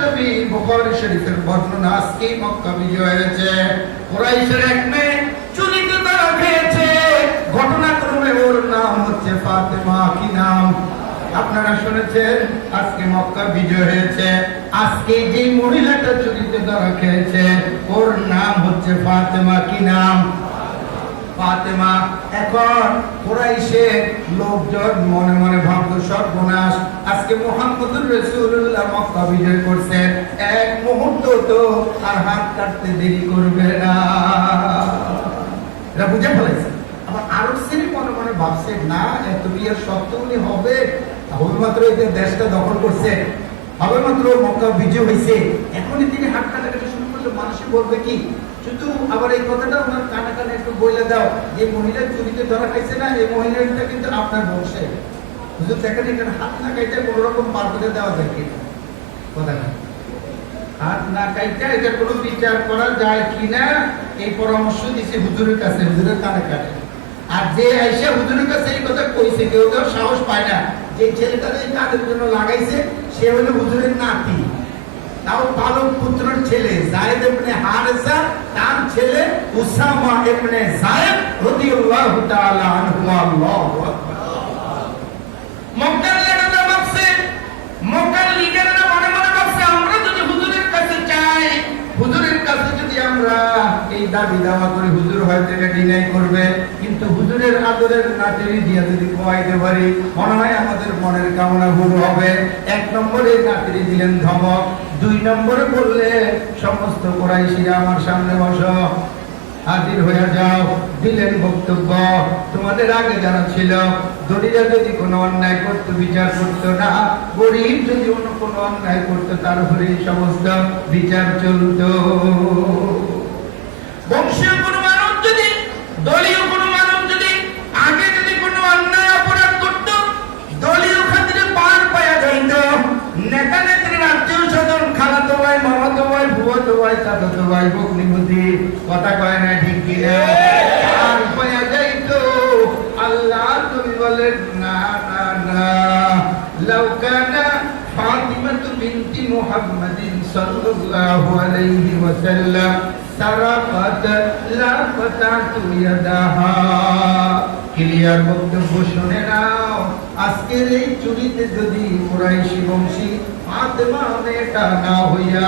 নবী বুখারী শরীফের বর্ণনা আজকে মক্কা বিজয় হয়েছে। কুরাইশের এক মেয়ে চুরিতে ধরা খেয়েছে। ঘটনাক্রমে ওর নাম হচ্ছে ফাতেমা। কি নাম? আপনারা শুনেছেন আজকে মক্কা বিজয় হয়েছে। আজকে যে মহিলাটা চুরিতে ধরা খেয়েছে ওর নাম হচ্ছে ফাতেমা। কি নাম? ফাতেমা। এখন কুরাইশের লোকজন মনে মনে ভাবলো সর্বনাশ, আজকে মুহাম্মদুর রাসূলুল্লাহ মক্কা বিজয় করছেন, এক মুহূর্ত তো আর হাত কাটতে দেরি করবে না। এটা বুঝে ফেলেছে। আবার আরো শ্রেণী মনে মনে ভাবছে না, এত বিয়ের সত্য উনি হবে, মাত্র এই দেশটা দখল করছে, হবে মাত্র মক্কা বিজয় হয়েছে, এখনই তিনি হাত কাটাকাটি শুরু করলে মানুষই বলবে কি? শুধু আবার এই কথাটা ওনার কানে কানে একটু বলে দাও, যে মহিলা চুরিতে ধরা খাইছে না, এই মহিলাটা কিন্তু আপনার বংশে। হুজুর দেখেন এখানে হাত না কাইটা কোন রকম পার করে দেওয়া যায় কিনা? কথা না, হাত না কাইটা এটা কোনো বিচার করা যায় কিনা এই পরামর্শ দিছে হুজুরের কাছে, হুজুরের কানে কানে। আর যে আইসা হুজুরের কাছে এই কথা কইছে, কেউ কেউ সাহস পায় না, যে ছেলেটা এই কাজের জন্য লাগাইছে সে হলো হুজুরের নাতি, তাও পালক পুত্রের ছেলে যায়েদ ইবনে হারেসা, তার ছেলে উসামা ইবনে যায়েদ রাদিয়াল্লাহু তাআলা আনহু। আল্লাহু আকবার। মক্কার লিডাররা ভাবছে, মক্কার লিডাররা মনে মনে ভাবছে, আমরা যদি হুজুরের কাছে চাই, হুজুরের কাছে যদি আমরা এই দাবি দাওয়া করি, হুজুর হয়তো এটা ডিনাই করবে, কিন্তু হুজুরের আদরের নাতিরি দিয়া যদি খোয়াইতে পারি, মনে হয় আমাদের মনের কামনা পুরো হবে। এক নম্বরে নাতিরি দিলেন ধমক, দুই নম্বরে বললে সমস্ত কুরাইশিরা আমার সামনে বসো, হাজির হয়ে যাও। দিলেন বক্তব্য, তোমাদের আগে যারা ছিল দরিদ্র যদি কোনো অন্যায় করতো বিচার করতো না, গরিব যদি অন্য কোনো অন্যায় করতো তার উপরে সমস্ত বিচার চলতো। বংশীয় কোনো মানুষ যদি, দলীয় কোনো মানুষ যদি আগে যদি কোনো অন্যায় অপরাধ করতো, দলীয় খাতিরে পার পাওয়া যাইত, নেতা নেত্রীর আত্মীয় স্বজন, খালাতো ভাই, মামাতো ভাই, ফুয়াতো ভাই, চাচাতো ভাই, ভগ্নিপতি, কথা কয় না ঠিক কিনা, পার পাওয়া যাইত। আল্লাহ তুমি বলেন না না না, লাউ কানা ফাতিমাতু বিনতি মুহাম্মাদিন সাল্লাল্লাহু আলাইহি ওয়াসাল্লাম সারাকাত লা ফাতাতু ইয়াদাহা। ক্লিয়ার বক্তব্য শুনে নাও। আজকের এই চুরিতে যদি কুরাইশি বংশী ফাতেমা মেয়েটা না হইয়া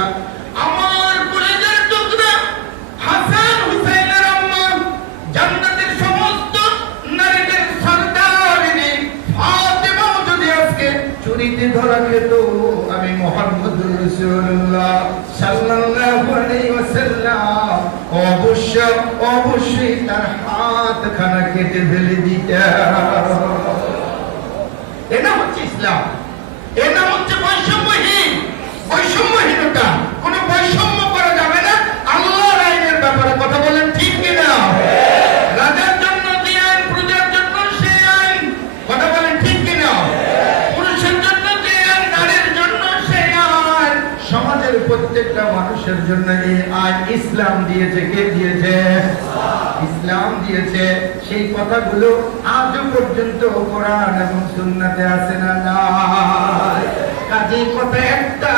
আমার কলিজার টুকরা হাসান হুসাইনের আম্মা, জান্নাতের সমস্ত নারীদের সরদারিনী ফাতেমা যদি আজকে চুরিতে ধরা খেত, আমি মুহাম্মদুর রাসূলুল্লাহ সাল্লাল্লাহু আলাইহি ওয়াসাল্লাম অবশ্যই তার হাত খানা কেটে ফেলে দিতাম। এটা হচ্ছে ইসলাম, এটা হচ্ছে বৈষম্যহীন। বৈষম্যহীনতা, কোনো বৈষম্য করা যাবে না আল্লাহর আইনের ব্যাপারে। কথা বলেন ঠিক কিনা? রাজার জন্য যে আইন, প্রজার জন্য সেই আইন। কথা বলেন ঠিক কিনা? পুরুষের জন্য যে আইন, নারীর জন্য সেই আইন। সমাজের প্রত্যেকটা মানুষের জন্য এই আইন ইসলাম দিয়েছে। কে দিয়েছে? ইসলাম দিয়েছে। সেই কথাগুলো আজও পর্যন্ত কোরআন এবং সুন্নাতে আছে না নাই? কাজেই কথা একটা,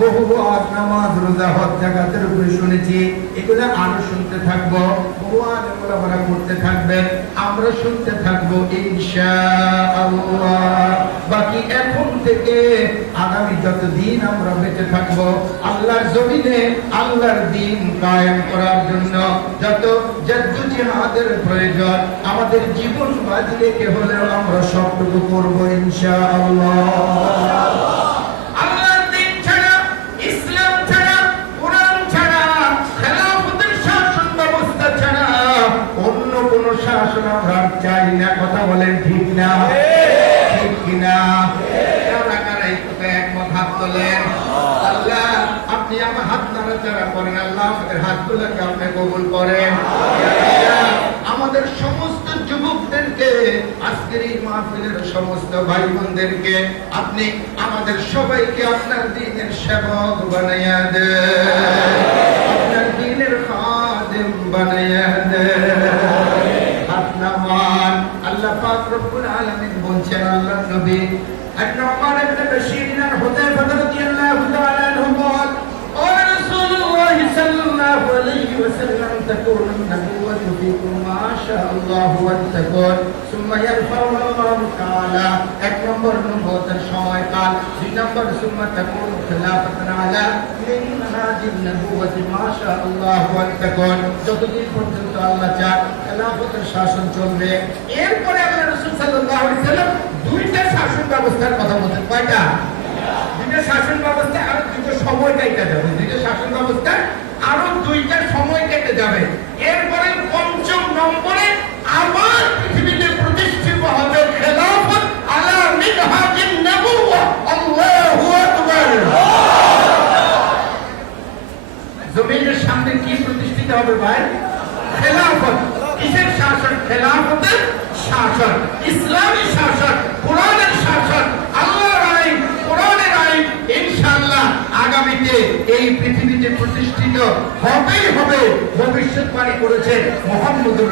বহু ওয়াজ, নামাজ, রোজা, হজ, যাকাতের উপরে শুনেছি, এগুলো আরো শুনতে থাকবো, বহু আলেম ওলামারা করতে থাকবেন, আমরা শুনতে থাকবো ইনশাআল্লাহ। বাকি এখন থেকে আগামী যতদিন আমরা বেঁচে থাকবো, আল্লাহর জমিনে আল্লাহর দ্বীন কায়েম করার জন্য যত জিহাদের প্রয়োজন, আমাদের জীবন বাজি রেখে হলেও আমরা সবটুকু করবো ইনশাআল্লাহ। আল্লাহর দ্বীন ছাড়া, ইসলাম ছাড়া, কোরআন ছাড়া, খেলাফতের শাসন ব্যবস্থা ছাড়া অন্য কোন শাসন আমরা চাই না। কথা বলেন ঠিক না? ঠিক কিনা? কারা কারা এই কথায় একমত? হাত তোলেন। আল্লাহ আপনি আমার হাত নাড়াচাড়া করেন, আল্লাহ আমাদের হাতগুলোকে আপনি কবুল করেন। আমাদের সমস্ত যুবকদেরকে, আজকের এই মাহফিলের সমস্ত ভাই বোনদেরকে আপনি আমাদের সবাইকে আপনার দ্বীনের সেবক বানাইয়া দেন, আপনার দ্বীনের খাদেম বানাইয়া দেন। হাত নামান। আল্লাহ পাক রব্বুল আলামিন বলছেন, আল্লাহর নবী النعمان بن بشير عن حذيفة رضي الله تعالى عنه তাকার সুম্মা তাকুন খিলাফাতান আলা মিন মানাজিল নবুওয়াতি মাশা আল্লাহ ওয়া তাকুন, যতদিন পর্যন্ত আল্লাহ চান খেলাফতের শাসন চলবে। এরপরে আল্লাহ রাসূল সাল্লাল্লাহু আলাইহি সাল্লাম দুইটা শাসন ব্যবস্থার কথা বলছেন। কয়টা? দুইটা শাসন ব্যবস্থা, আর দুটো সময় কেটে যাবে। দুইটা শাসন ব্যবস্থা আরো দুইটা সময় কেটে যাবে। এরপরে পঞ্চম নম্বরে আবার পৃথিবীতে প্রতিষ্ঠিত হবে খেলাফত আলা মিনহাজিন নবুওয়া। আল্লাহু আকবার। জমিনের সামনে কি প্রতিষ্ঠিত হবে ভাই? খেলাফত। কিসের শাসন? খেলাফতের শাসন, ইসলামী শাসন, কোরআনের শাসন, আল্লাহর আইন, কোরআনের আইন ইনশাআল্লাহ আগামীতে এই পৃথিবীতে প্রতিষ্ঠিত হবেই হবে। ভবিষ্যৎবাণী করেছেন মুহাম্মদুর